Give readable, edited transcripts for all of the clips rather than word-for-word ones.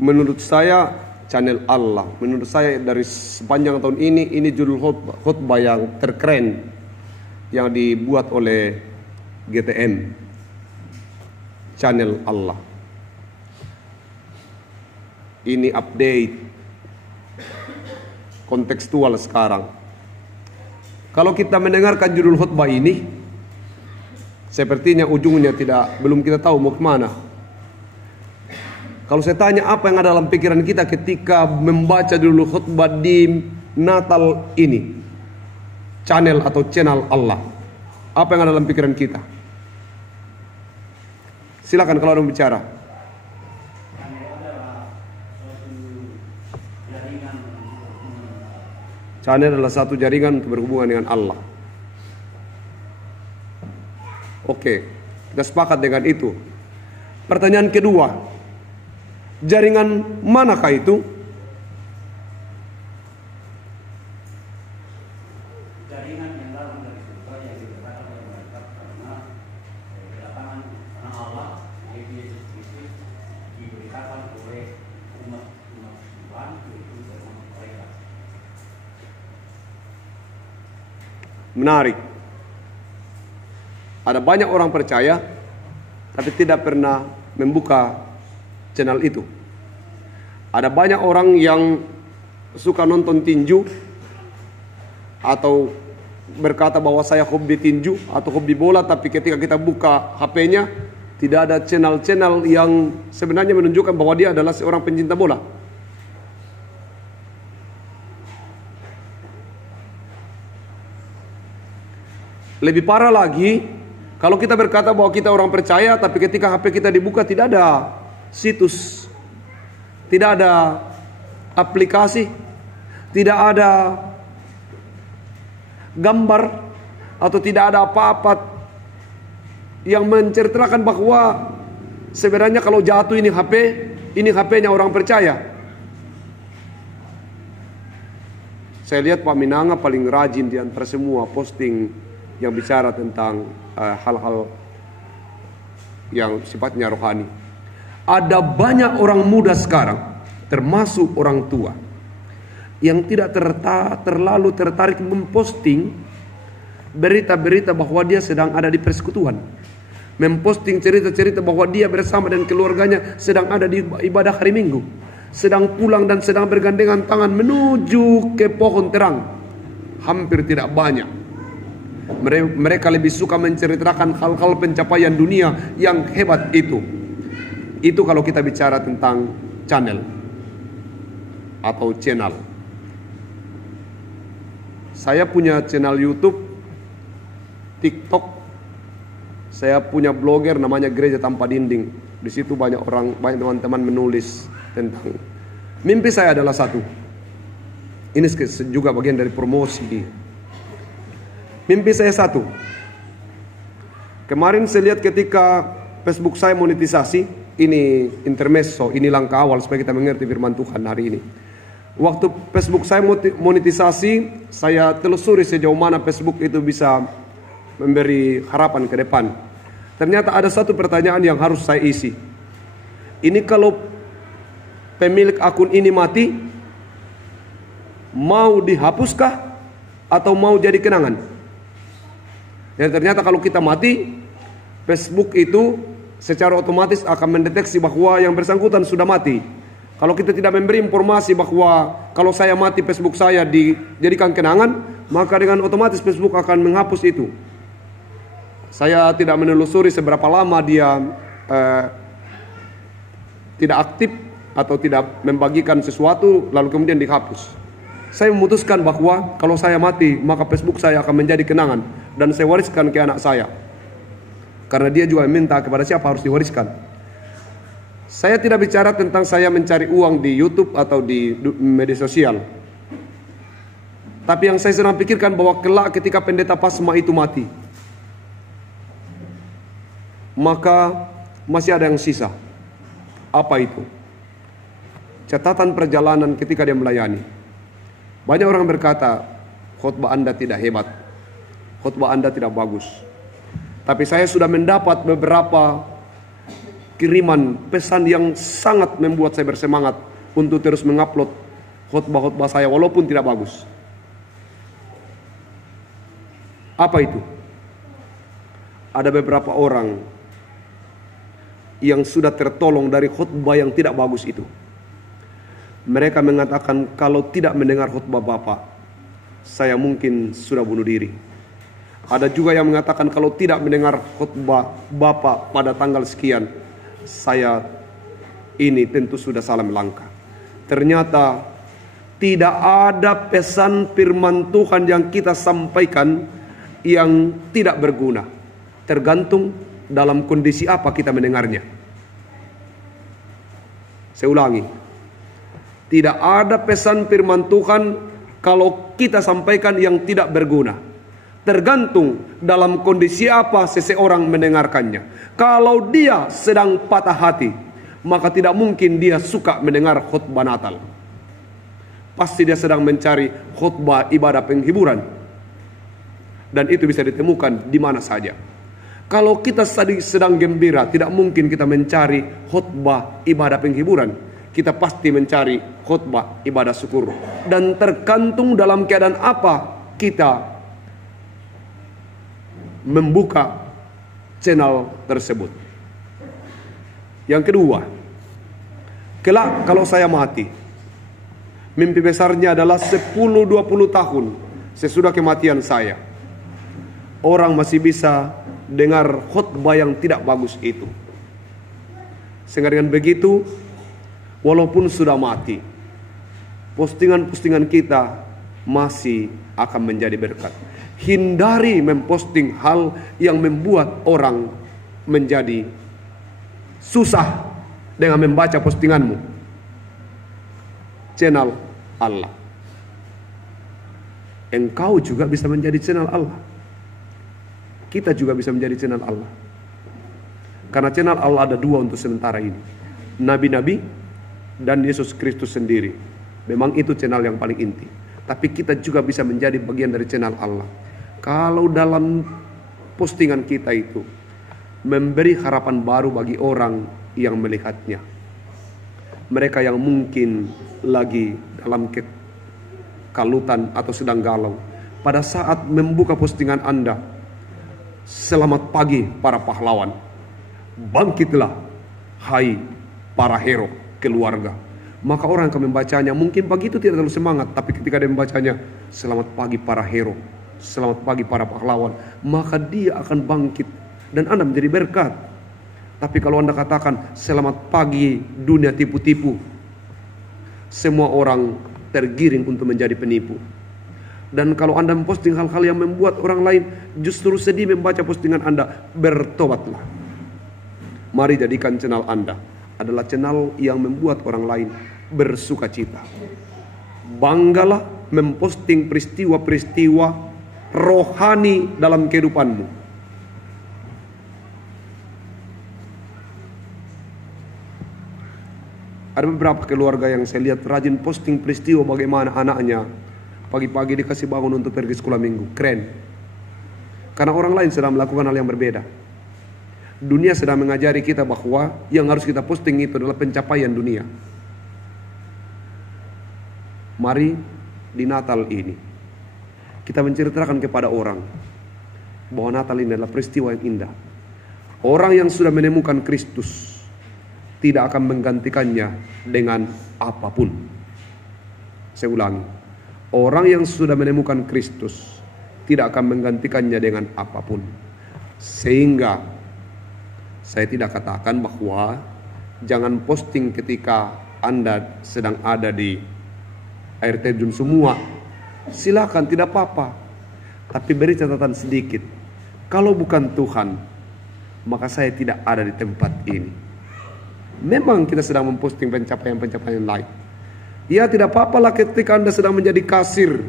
menurut saya channel Allah. Menurut saya dari sepanjang tahun ini judul khutbah yang terkeren yang dibuat oleh GTM, channel Allah. Ini update kontekstual sekarang. Kalau kita mendengarkan judul khutbah ini, sepertinya ujungnya belum kita tahu mau kemana. Kalau saya tanya apa yang ada dalam pikiran kita ketika membaca judul khutbah di Natal ini, channel Allah, apa yang ada dalam pikiran kita? Silakan kalau ada yang bicara. Channel adalah satu jaringan untuk berhubungan dengan Allah. Oke, kita sepakat dengan itu. Pertanyaan kedua, jaringan manakah itu? Jaringan yang dalam dari surga yang diberikan oleh malaikat karena kedatangan Allah yaitu Yesus Kristus diberitakan oleh umat Tuhan, yaitu umat mereka. Menarik. Ada banyak orang percaya tapi tidak pernah membuka channel itu. Ada banyak orang yang suka nonton tinju atau berkata bahwa saya hobi tinju atau hobi bola, tapi ketika kita buka HP-nya tidak ada channel-channel yang sebenarnya menunjukkan bahwa dia adalah seorang pencinta bola. Lebih parah lagi, kalau kita berkata bahwa kita orang percaya, tapi ketika HP kita dibuka tidak ada situs, tidak ada aplikasi, tidak ada gambar, atau tidak ada apa-apa yang menceritakan bahwa sebenarnya kalau jatuh ini HP-nya orang percaya. Saya lihat Pak Minanga paling rajin di antara semua posting yang bicara tentang hal-hal yang sifatnya rohani. Ada banyak orang muda sekarang, termasuk orang tua, yang tidak terlalu tertarik memposting berita-berita bahwa dia sedang ada di persekutuan, memposting cerita-cerita bahwa dia bersama dan keluarganya sedang ada di ibadah hari Minggu, sedang pulang dan sedang bergandengan tangan menuju ke pohon terang. Hampir tidak banyak. Mereka lebih suka menceritakan hal-hal pencapaian dunia yang hebat itu. Itu kalau kita bicara tentang channel atau channel. Saya punya channel YouTube, TikTok. Saya punya blogger namanya Gereja Tanpa Dinding. Di situ banyak teman-teman menulis tentang. Mimpi saya adalah satu. Ini juga bagian dari promosi. Mimpi saya satu. Kemarin saya lihat ketika Facebook saya monetisasi, ini intermezzo, ini langkah awal supaya kita mengerti firman Tuhan hari ini. Waktu Facebook saya monetisasi, saya telusuri sejauh mana Facebook itu bisa memberi harapan ke depan. Ternyata ada satu pertanyaan yang harus saya isi. Ini kalau pemilik akun ini mati, mau dihapuskah atau mau jadi kenangan? Dan ternyata kalau kita mati, Facebook itu secara otomatis akan mendeteksi bahwa yang bersangkutan sudah mati. Kalau kita tidak memberi informasi bahwa kalau saya mati Facebook saya dijadikan kenangan, maka dengan otomatis Facebook akan menghapus itu. Saya tidak menelusuri seberapa lama dia tidak aktif atau tidak membagikan sesuatu lalu kemudian dihapus. Saya memutuskan bahwa kalau saya mati, maka Facebook saya akan menjadi kenangan dan saya wariskan ke anak saya. Karena dia juga minta kepada siapa harus diwariskan. Saya tidak bicara tentang saya mencari uang di YouTube atau di media sosial. Tapi yang saya sedang pikirkan bahwa kelak ketika pendeta Pasma itu mati, maka masih ada yang sisa. Apa itu? Catatan perjalanan ketika dia melayani. Banyak orang berkata, khotbah Anda tidak hebat, khotbah Anda tidak bagus. Tapi saya sudah mendapat beberapa kiriman pesan yang sangat membuat saya bersemangat untuk terus mengupload khotbah-khotbah saya walaupun tidak bagus. Apa itu? Ada beberapa orang yang sudah tertolong dari khotbah yang tidak bagus itu. Mereka mengatakan, kalau tidak mendengar khotbah Bapak, saya mungkin sudah bunuh diri. Ada juga yang mengatakan, kalau tidak mendengar khotbah Bapak pada tanggal sekian, saya ini tentu sudah salah melangkah. Ternyata tidak ada pesan firman Tuhan yang kita sampaikan yang tidak berguna. Tergantung dalam kondisi apa kita mendengarnya. Saya ulangi. Tidak ada pesan firman Tuhan kalau kita sampaikan yang tidak berguna. Tergantung dalam kondisi apa seseorang mendengarkannya. Kalau dia sedang patah hati, maka tidak mungkin dia suka mendengar khotbah Natal. Pasti dia sedang mencari khotbah ibadah penghiburan. Dan itu bisa ditemukan di mana saja. Kalau kita sedang gembira, tidak mungkin kita mencari khotbah ibadah penghiburan. Kita pasti mencari khotbah ibadah syukur. Dan tergantung dalam keadaan apa kita membuka channel tersebut. Yang kedua, kelak kalau saya mati, mimpi besarnya adalah 10-20 tahun sesudah kematian saya, orang masih bisa dengar khotbah yang tidak bagus itu. Sehingga dengan begitu, walaupun sudah mati, postingan-postingan kita masih akan menjadi berkat. Hindari memposting hal yang membuat orang menjadi susah dengan membaca postinganmu. Channel Allah. Engkau juga bisa menjadi channel Allah. Kita juga bisa menjadi channel Allah. Karena channel Allah ada dua untuk sementara ini. Nabi-nabi dan Yesus Kristus sendiri. Memang itu channel yang paling inti. Tapi kita juga bisa menjadi bagian dari channel Allah. Kalau dalam postingan kita itu memberi harapan baru bagi orang yang melihatnya. Mereka yang mungkin lagi dalam kekalutan atau sedang galau. Pada saat membuka postingan Anda, selamat pagi para pahlawan. Bangkitlah hai para hero keluarga. Maka orang akan membacanya. Mungkin pagi itu tidak terlalu semangat, tapi ketika dia membacanya, selamat pagi para hero, selamat pagi para pahlawan, maka dia akan bangkit dan Anda menjadi berkat. Tapi kalau Anda katakan selamat pagi dunia tipu-tipu, semua orang tergiring untuk menjadi penipu. Dan kalau Anda memposting hal-hal yang membuat orang lain justru sedih membaca postingan Anda, bertobatlah. Mari jadikan channel Anda adalah channel yang membuat orang lain bersuka cita. Banggalah memposting peristiwa-peristiwa rohani dalam kehidupanmu. Ada beberapa keluarga yang saya lihat rajin posting peristiwa bagaimana anaknya pagi-pagi dikasih bangun untuk pergi sekolah minggu. Keren. Karena orang lain sedang melakukan hal yang berbeda. Dunia sedang mengajari kita bahwa yang harus kita posting itu adalah pencapaian dunia. Mari di Natal ini kita menceritakan kepada orang bahwa Natal ini adalah peristiwa yang indah. Orang yang sudah menemukan Kristus tidak akan menggantikannya dengan apapun. Saya ulangi. Orang yang sudah menemukan Kristus tidak akan menggantikannya dengan apapun. Sehingga saya tidak katakan bahwa jangan posting ketika Anda sedang ada di air terjun semua. Silakan, tidak apa-apa. Tapi beri catatan sedikit. Kalau bukan Tuhan, maka saya tidak ada di tempat ini. Memang kita sedang memposting pencapaian-pencapaian lain. Ya, tidak apa-apalah ketika Anda sedang menjadi kasir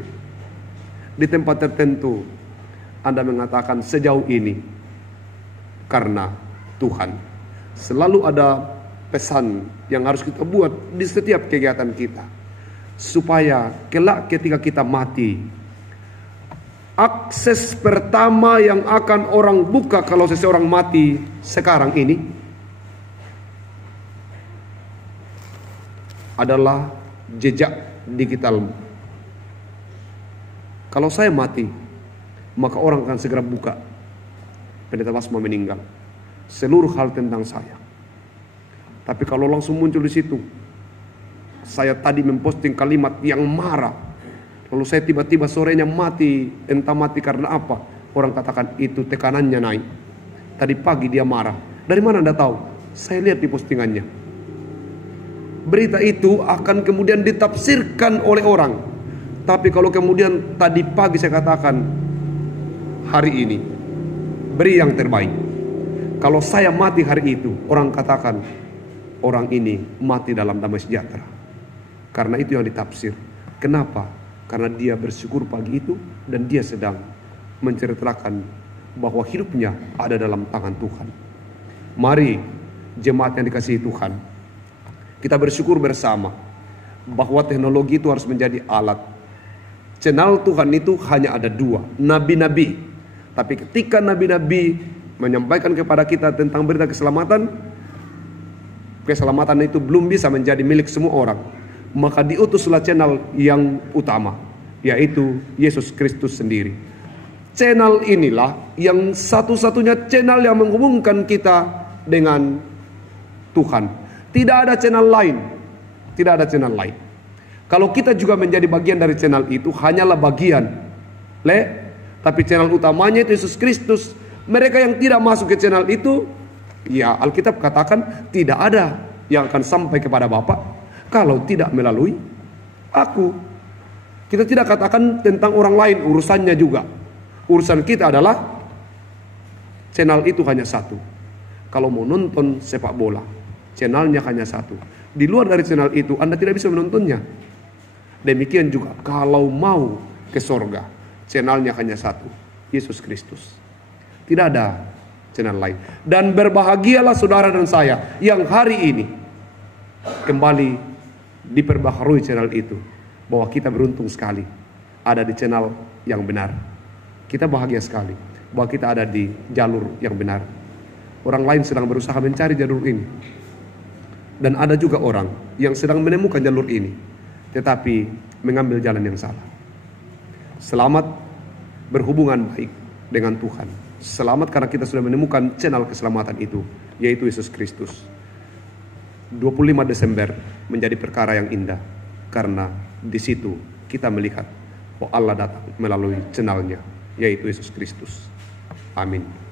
di tempat tertentu, Anda mengatakan sejauh ini karena Tuhan. Selalu ada pesan yang harus kita buat di setiap kegiatan kita, supaya kelak ketika kita mati, akses pertama yang akan orang buka kalau seseorang mati sekarang ini adalah jejak digitalmu. Kalau saya mati, maka orang akan segera buka Pendeta Basma meninggal, seluruh hal tentang saya. Tapi kalau langsung muncul di situ, saya tadi memposting kalimat yang marah, lalu saya tiba-tiba sorenya mati, entah mati karena apa, orang katakan itu tekanannya naik. Tadi pagi dia marah. Dari mana Anda tahu? Saya lihat di postingannya. Berita itu akan kemudian ditafsirkan oleh orang. Tapi kalau kemudian tadi pagi saya katakan, hari ini beri yang terbaik. Kalau saya mati hari itu, orang katakan orang ini mati dalam damai sejahtera. Karena itu yang ditafsir. Kenapa? Karena dia bersyukur pagi itu dan dia sedang menceritakan bahwa hidupnya ada dalam tangan Tuhan. Mari jemaat yang dikasihi Tuhan, kita bersyukur bersama bahwa teknologi itu harus menjadi alat. Channel Tuhan itu hanya ada 2, nabi-nabi. Tapi ketika nabi-nabi menyampaikan kepada kita tentang berita keselamatan, keselamatan itu belum bisa menjadi milik semua orang. Maka diutuslah channel yang utama, yaitu Yesus Kristus sendiri. Channel inilah yang satu-satunya channel yang menghubungkan kita dengan Tuhan. Tidak ada channel lain. Tidak ada channel lain. Kalau kita juga menjadi bagian dari channel itu, hanyalah bagian. Tapi channel utamanya itu Yesus Kristus. Mereka yang tidak masuk ke channel itu, ya Alkitab katakan tidak ada yang akan sampai kepada Bapa kalau tidak melalui aku. Kita tidak katakan tentang orang lain, urusannya juga. Urusan kita adalah channel itu hanya satu. Kalau mau nonton sepak bola, channelnya hanya satu. Di luar dari channel itu Anda tidak bisa menontonnya. Demikian juga kalau mau ke sorga, channelnya hanya satu, Yesus Kristus. Tidak ada channel lain. Dan berbahagialah saudara dan saya yang hari ini kembali diperbaharui channel itu, bahwa kita beruntung sekali ada di channel yang benar. Kita bahagia sekali bahwa kita ada di jalur yang benar. Orang lain sedang berusaha mencari jalur ini, dan ada juga orang yang sedang menemukan jalur ini tetapi mengambil jalan yang salah. Selamat berhubungan baik dengan Tuhan. Selamat karena kita sudah menemukan channel keselamatan itu, yaitu Yesus Kristus. 25 Desember menjadi perkara yang indah karena di situ kita melihat bahwa Allah datang melalui channelnya, yaitu Yesus Kristus. Amin.